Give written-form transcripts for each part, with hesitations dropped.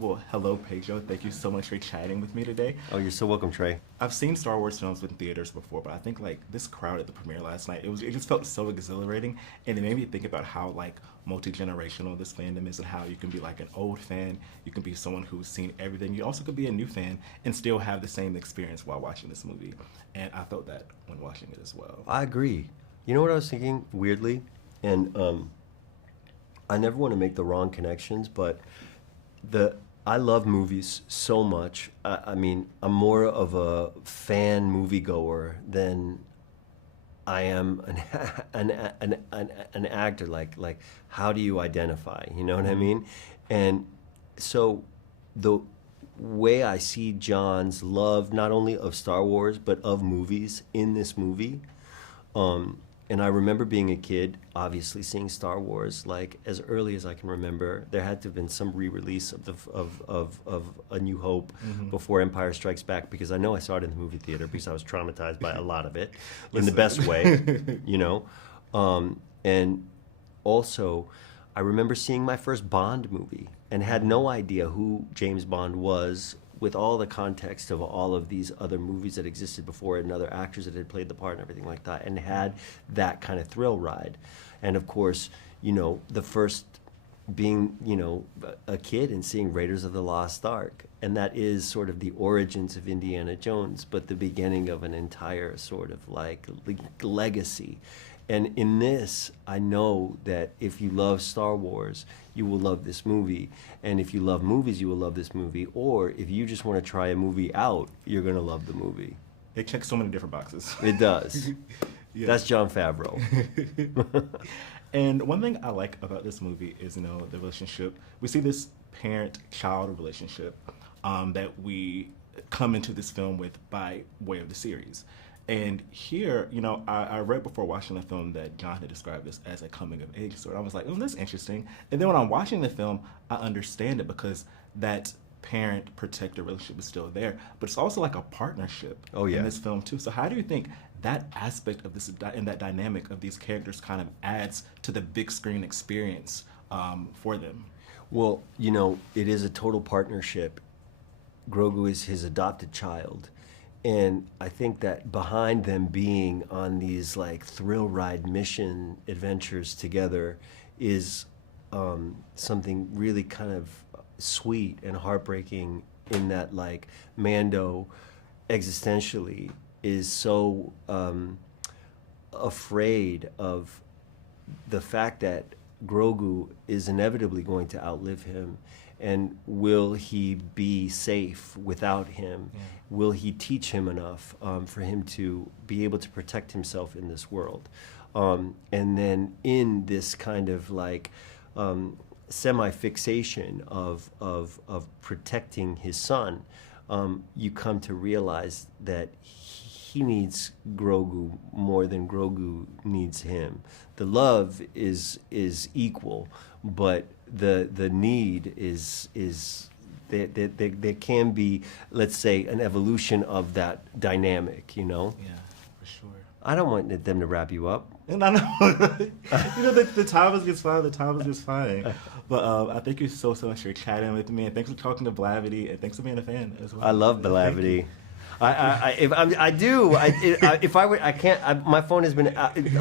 Well, hello, Pedro. Thank you so much for chatting with me today. Oh, you're so welcome, Trey. I've seen Star Wars films in theaters before, but I think like this crowd at the premiere last night, it just felt so exhilarating, and it made me think about how like multi-generational this fandom is, and how you can be like an old fan, you can be someone who's seen everything, you also could be a new fan and still have the same experience while watching this movie, and I felt that when watching it as well. I agree. You know what I was thinking, weirdly? And I never want to make the wrong connections, but I love movies so much. I mean, I'm more of a fan moviegoer than I am an actor. Like, how do you identify? You know what I mean? And so the way I see John's love, not only of Star Wars, but of movies in this movie, and I remember being a kid, obviously seeing Star Wars like as early as I can remember. There had to have been some re-release of A New Hope before Empire Strikes Back, because I know I saw it in the movie theater because I was traumatized by a lot of it in the best way, you know. And also, I remember seeing my first Bond movie and had no idea who James Bond was, with all the context of all of these other movies that existed before it and other actors that had played the part and everything like that, and had that kind of thrill ride. And of course, you know, the first being, you know, a kid and seeing Raiders of the Lost Ark. And that is sort of the origins of Indiana Jones, but the beginning of an entire sort of like legacy. And in this, I know that if you love Star Wars, you will love this movie. And if you love movies, you will love this movie. Or if you just want to try a movie out, you're going to love the movie. It checks so many different boxes. It does. Yeah. That's Jon Favreau. And one thing I like about this movie is, you know, the relationship. We see this parent-child relationship that we come into this film with by way of the series. And here, you know, I read before watching the film that John had described this as a coming-of-age story. I was like, oh, that's interesting. And then when I'm watching the film, I understand it, because that parent-protector relationship is still there. But it's also like a partnership in this film, too. So how do you think that aspect of this and that dynamic of these characters kind of adds to the big screen experience for them? Well, you know, it is a total partnership. Grogu is his adopted child. And I think that behind them being on these like thrill ride mission adventures together is something really kind of sweet and heartbreaking, in that like Mando existentially is so afraid of the fact that Grogu is inevitably going to outlive him. And will he be safe without him? Yeah. Will he teach him enough for him to be able to protect himself in this world? And then in this kind of like semi-fixation of protecting his son, you come to realize that he needs Grogu more than Grogu needs him. The love is equal, but the need is there can be, let's say, an evolution of that dynamic, you know? Yeah, for sure. I don't want them to wrap you up. And I know, you know, the time is just fine. The time is just fine. But I thank you so much for chatting with me, and thanks for talking to Blavity, and thanks for being a fan as well. I love Blavity. I do. If I were, I can't. My phone has been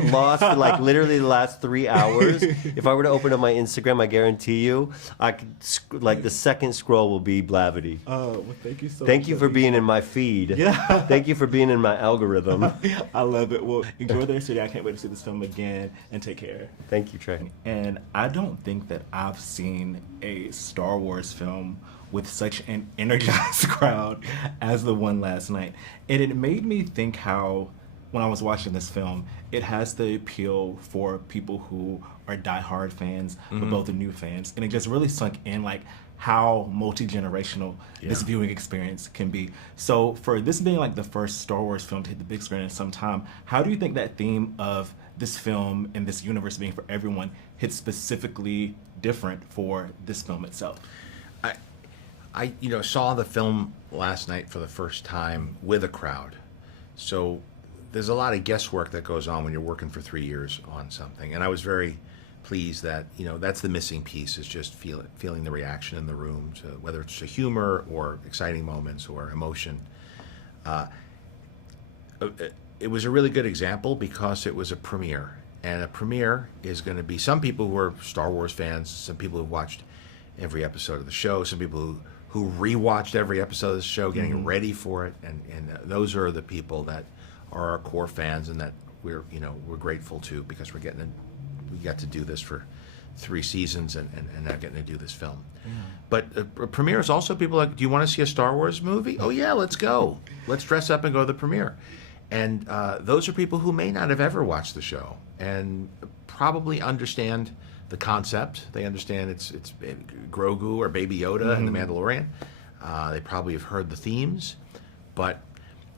lost for like literally the last 3 hours. If I were to open up my Instagram, I guarantee you, I could like the second scroll will be Blavity. Oh, well, thank you so much. Thank you for being in my feed. Yeah. Thank you for being in my algorithm. I love it. Well, enjoy the rest of your day. I can't wait to see this film again, and take care. Thank you, Trey. And I don't think that I've seen a Star Wars film with such an energized crowd as the one last night. And it made me think how, when I was watching this film, it has the appeal for people who are diehard fans, but both the new fans. And it just really sunk in, like, how multi-generational this viewing experience can be. So for this being like the first Star Wars film to hit the big screen in some time, how do you think that theme of this film and this universe being for everyone hits specifically different for this film itself? I saw the film last night for the first time with a crowd. So there's a lot of guesswork that goes on when you're working for 3 years on something. And I was very pleased that, that's the missing piece, is just feeling the reaction in the room, to whether it's to humor or exciting moments or emotion. It was a really good example because it was a premiere. And a premiere is going to be some people who are Star Wars fans, some people who've watched every episode of the show, some people who rewatched every episode of the show, getting ready for it, and those are the people that are our core fans, and that we're grateful to, because we got to do this for 3 seasons and now getting to do this film. Yeah. But a premiere is also people like, do you want to see a Star Wars movie? Oh yeah, let's go. Let's dress up and go to the premiere. And those are people who may not have ever watched the show and probably understand the concept. They understand it's Grogu or Baby Yoda and the Mandalorian. They probably have heard the themes, but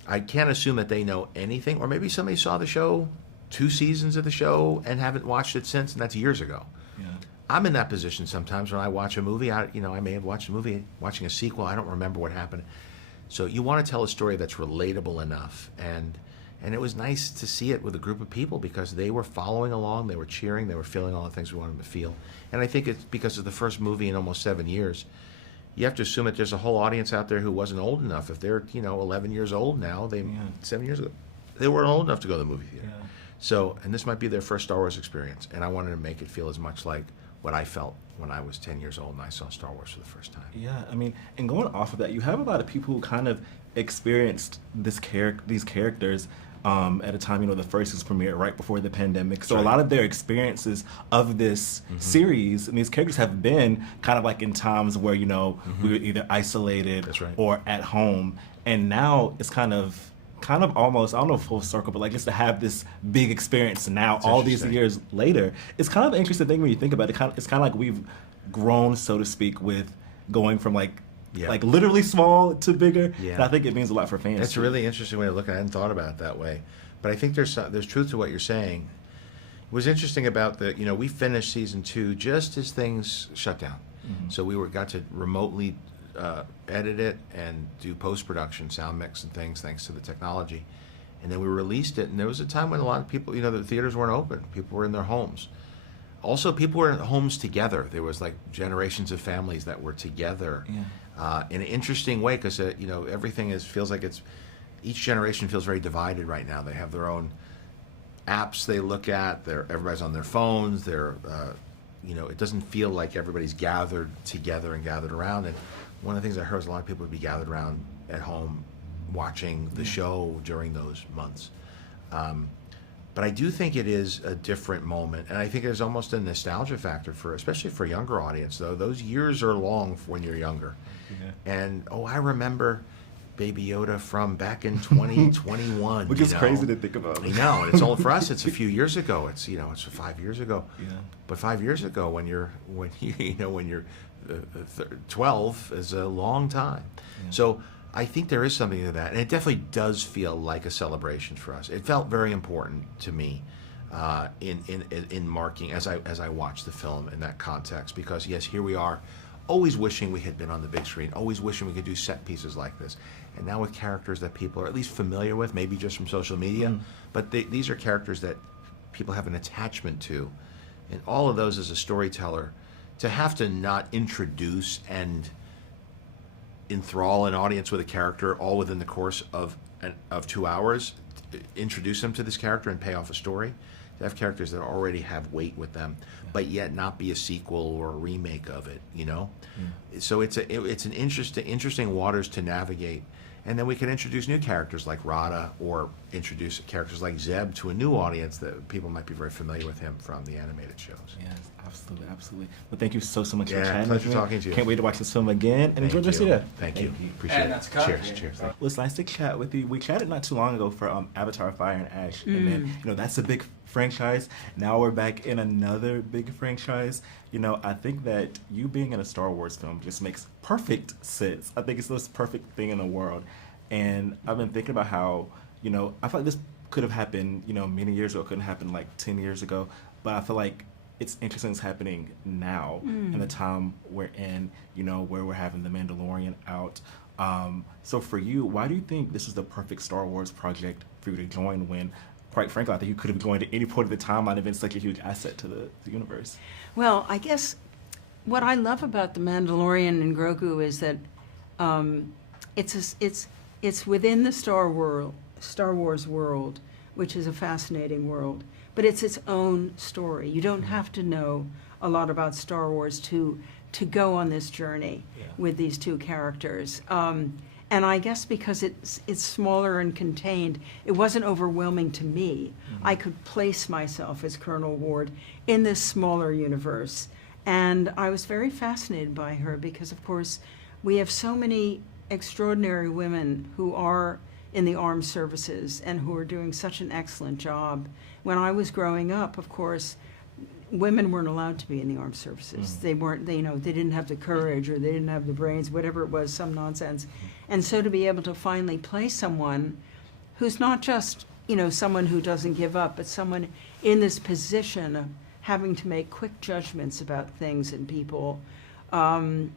I can't assume that they know anything. Or maybe somebody saw the show, 2 seasons of the show, and haven't watched it since, and that's years ago. Yeah. I'm in that position sometimes when I watch a movie. I may have watched a movie, watching a sequel, I don't remember what happened. So you want to tell a story that's relatable enough, and it was nice to see it with a group of people because they were following along, they were cheering, they were feeling all the things we wanted them to feel. And I think it's because of the first movie in almost 7 years. You have to assume that there's a whole audience out there who wasn't old enough. If they're 11 years old now, 7 years ago, they weren't old enough to go to the movie theater. Yeah. So, and this might be their first Star Wars experience, and I wanted to make it feel as much like what I felt when I was 10 years old and I saw Star Wars for the first time. Yeah, I mean, and going off of that, you have a lot of people who kind of experienced these characters at a time, the first was premiered right before the pandemic. So a lot of their experiences of this series and these characters have been kind of like in times where, we were either isolated or at home. And now it's kind of almost, I don't know, full circle, but like just to have this big experience now, all these years later, it's kind of an interesting thing when you think about it. It's kind of like we've grown, so to speak, with going from like literally small to bigger. Yeah. And I think it means a lot for fans. That's a really interesting way to look at it. I hadn't thought about it that way. But I think there's truth to what you're saying. It was interesting about we finished season 2 just as things shut down. Mm-hmm. So we got to remotely edit it and do post-production, sound mix and things, thanks to the technology. And then we released it, and there was a time when a lot of people, the theaters weren't open. People were in their homes. Also, people were in homes together. There was like generations of families that were together in an interesting way, because everything feels like each generation feels very divided right now. They have their own apps they look at. Everybody's on their phones. It doesn't feel like everybody's gathered together and gathered around. And one of the things I heard was a lot of people would be gathered around at home watching the show during those months. But I do think it is a different moment, and I think there's almost a nostalgia factor especially for a younger audience. Though those years are long when you're younger, and I remember Baby Yoda from back in 2021, which is crazy to think about. I know, and it's all for us. It's a few years ago. It's it's 5 years ago. Yeah. But 5 years ago, when you're 12, is a long time. Yeah. So I think there is something to that, and it definitely does feel like a celebration for us. It felt very important to me in marking as I watched the film in that context, because yes, here we are, always wishing we had been on the big screen, always wishing we could do set pieces like this, and now with characters that people are at least familiar with, maybe just from social media, but these are characters that people have an attachment to, and all of those as a storyteller, to have to not introduce and enthrall an audience with a character all within the course of 2 hours, introduce them to this character and pay off a story, to have characters that already have weight with them, but yet not be a sequel or a remake of it, So it's an interesting waters to navigate. And then we can introduce new characters like Rada, or introduce characters like Zeb to a new audience that people might be very familiar with him from the animated shows. Yes, absolutely. Well, thank you so much for chatting. Pleasure talking to you. Can't wait to watch this film again, and enjoy the rest of your day. Thank you. Appreciate it. Cheers. Well, it's nice to chat with you. We chatted not too long ago for Avatar: Fire and Ash, and then that's a big franchise. Now we're back in another big franchise. I think that you being in a Star Wars film just makes perfect sense. I think it's the most perfect thing in the world. And I've been thinking about how, I feel like this could have happened, many years ago. It couldn't happen like 10 years ago. But I feel like it's interesting it's happening now in the time we're in, where we're having The Mandalorian out. So for you, why do you think this is the perfect Star Wars project for you to join when quite frankly, I think you could have been going to any point of the timeline and been such a huge asset to the universe. Well, I guess what I love about The Mandalorian and Grogu is that it's within the Star Wars world, which is a fascinating world, but it's its own story. You don't have to know a lot about Star Wars to go on this journey with these two characters. And I guess because it's smaller and contained, it wasn't overwhelming to me. I could place myself as Colonel Ward in this smaller universe. And I was very fascinated by her because, of course, we have so many extraordinary women who are in the armed services and who are doing such an excellent job. When I was growing up, of course, women weren't allowed to be in the armed services. They weren't, they didn't have the courage or they didn't have the brains, whatever it was, some nonsense. And so to be able to finally play someone who's not just, someone who doesn't give up, but someone in this position of having to make quick judgments about things and people, and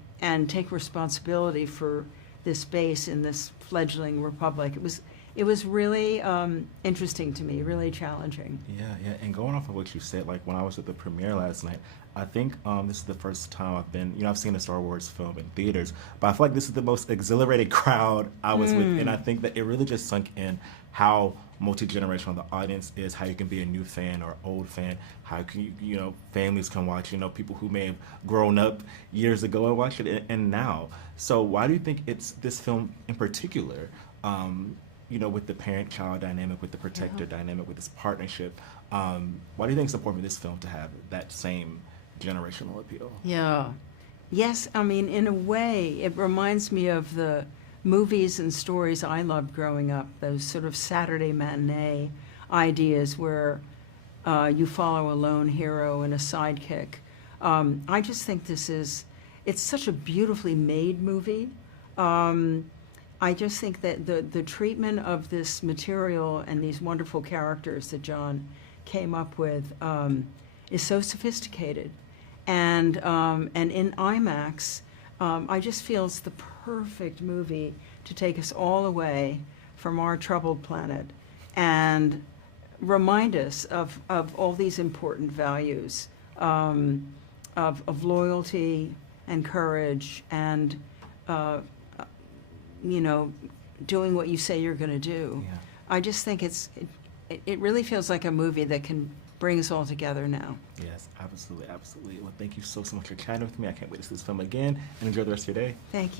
take responsibility for this base in this fledgling republic. It was really interesting to me, really challenging. Yeah. And going off of what you said, like when I was at the premiere last night, I think this is the first time I've been, I've seen a Star Wars film in theaters, but I feel like this is the most exhilarated crowd I was with, and I think that it really just sunk in how multi-generational the audience is, how you can be a new fan or old fan, how can families can watch, people who may have grown up years ago and watched it and now. So why do you think it's this film in particular, with the parent-child dynamic, with the protector dynamic, with this partnership, why do you think it's important for this film to have that same generational appeal? Yeah. Yes, in a way, it reminds me of the movies and stories I loved growing up, those sort of Saturday matinee ideas where you follow a lone hero and a sidekick. I just think it's such a beautifully made movie. I just think that the treatment of this material and these wonderful characters that Jon came up with is so sophisticated. And in IMAX, I just feel it's the perfect movie to take us all away from our troubled planet and remind us of all these important values of loyalty and courage and doing what you say you're going to do. Yeah. I just think it really feels like a movie that can bring us all together now. Yes, absolutely. Well, thank you so much for chatting with me. I can't wait to see this film again and enjoy the rest of your day. Thank you.